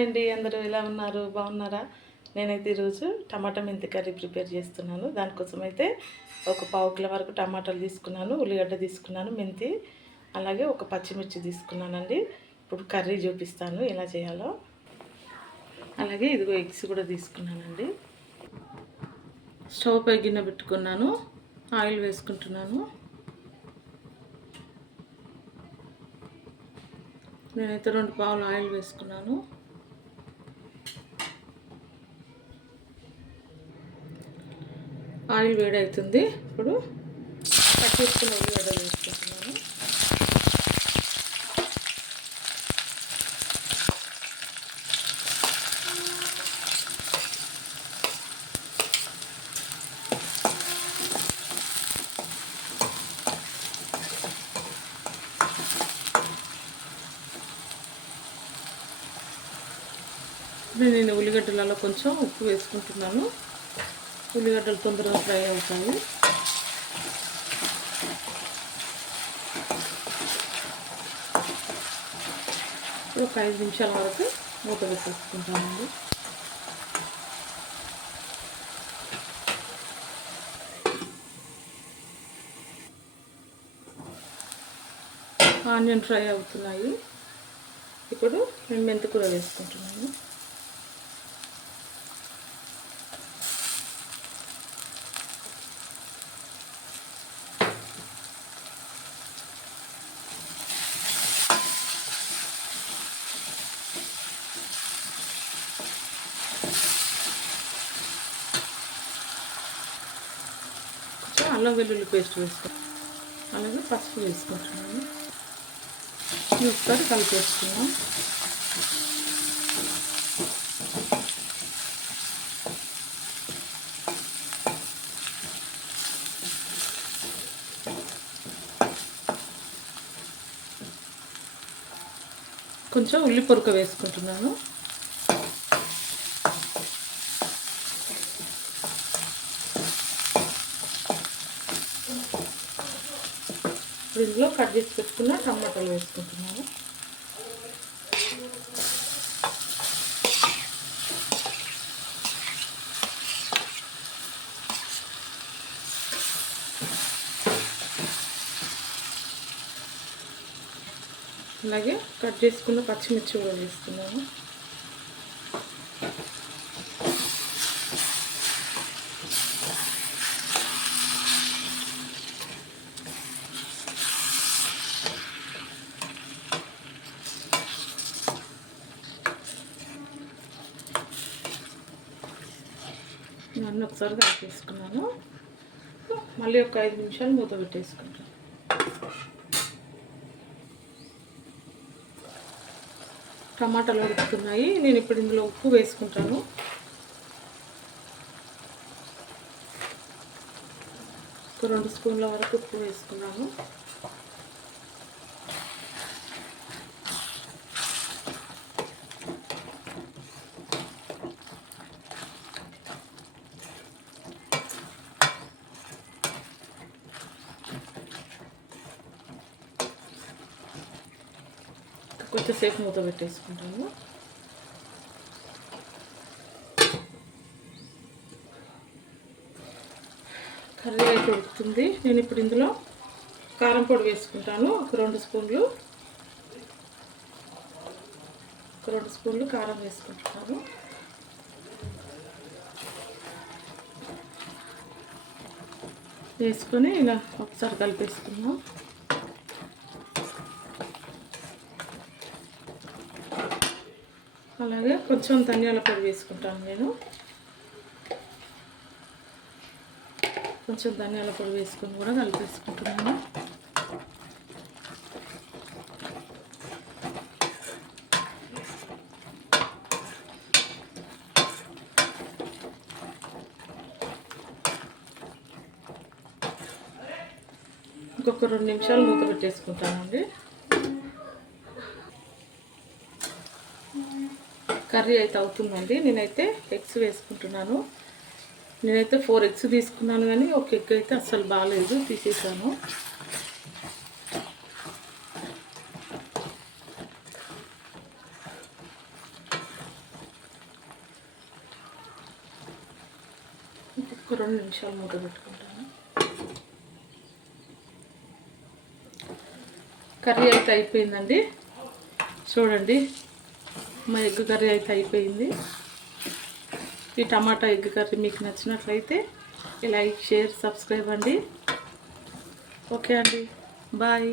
అండి అందరూ ఎలా ఉన్నారు? బాగున్నారా? నేనైతే ఈరోజు టమాటా మెంతి కర్రీ ప్రిపేర్ చేస్తున్నాను. దానికోసం అయితే ఒక పావు కిలో వరకు టమాటాలు తీసుకున్నాను ఉల్లిగడ్డ తీసుకున్నాను మెంతి అలాగే ఒక పచ్చిమిర్చి తీసుకున్నానండి. ఇప్పుడు కర్రీ చూపిస్తాను ఎలా చేయాలో. అలాగే ఇదిగో ఎగ్స్ కూడా తీసుకున్నానండి. స్టవ్ పై గిన్నె పెట్టుకున్నాను ఆయిల్ వేసుకుంటున్నాను. నేనైతే రెండు పావులు ఆయిల్ వేసుకున్నాను. ఆయిల్ వేడవుతుంది. ఇప్పుడు కట్ చేసుకున్న ఉల్లిగడ్డలు వేసుకుంటున్నాను. నేను ఉల్లిగడ్డలలో కొంచెం ఉప్పు వేసుకుంటున్నాను. ఉల్లిగడ్డలు తొందరగా ఫ్రై అవుతాయి. ఇప్పుడు ఒక ఐదు నిమిషాల వరకు మూత వేసేసుకుంటామండి. ఆనియన్ ఫ్రై అవుతున్నాయి. ఇప్పుడు నేను మెంతికూర వేసుకుంటున్నాను కొంచెం అల్లం వెల్లుల్లి పేస్ట్ వేసుకుంటాను అలాగే పసుపు వేసుకుంటున్నాను. ఇది ఒకసారి కలిపేసుకున్నాం. కొంచెం ఉల్లి పొరక వేసుకుంటున్నాను. ఇప్పుడు ఇందులో కట్ చేసి పెట్టుకున్న టమాటాలు వేసుకుంటున్నాను. అలాగే కట్ చేసుకున్న పచ్చిమిర్చి కూడా వేసుకున్నాము నన్ను ఒకసారి కలిపేసుకున్నాను. మళ్ళీ ఒక ఐదు నిమిషాలు మూత పెట్టేసుకుంటాను టమాటాలు ఉడుకుతున్నాయి. నేను ఇప్పుడు ఇందులో ఉప్పు వేసుకుంటాను. ఒక రెండు స్పూన్ల వరకు ఉప్పు వేసుకున్నాను. కొంచెంసేపు మూత పెట్టేసుకుంటాను కర్రీ అయితే ఉడుకుతుంది నేను ఇప్పుడు ఇందులో కారం పొడి వేసుకుంటాను ఒక రెండు స్పూన్లు ఒక రెండు స్పూన్లు కారం వేసుకుంటున్నాను వేసుకొని ఇలా ఒకసారి కలిపేసుకున్నాం అలాగే కొంచెం ధనియాల పొడి వేసుకుంటాను నేను. కొంచెం ధనియాల పొడి వేసుకొని కూడా కలిపేసుకుంటున్నాను. ఇంకొక రెండు నిమిషాలు మూత పెట్టేసుకుంటానండి. కర్రీ అయితే అవుతుందండి. నేనైతే ఎగ్స్ వేసుకుంటున్నాను. నేనైతే ఫోర్ ఎగ్స్ తీసుకున్నాను కానీ ఒక ఎగ్ అయితే అస్సలు బాగాలేదు తీసేసాను. ఒక రెండు నిమిషాలు మూట పెట్టుకుంటాను. కర్రీ అయితే అయిపోయిందండి. చూడండి. మా ఎగ్ కర్రీ అయితే అయిపోయింది. ఈ టమాటా ఎగ్ కర్రీ మీకు నచ్చినట్లయితే లైక్ షేర్ సబ్స్క్రైబ్ అండి. ఓకే అండి. బాయ్.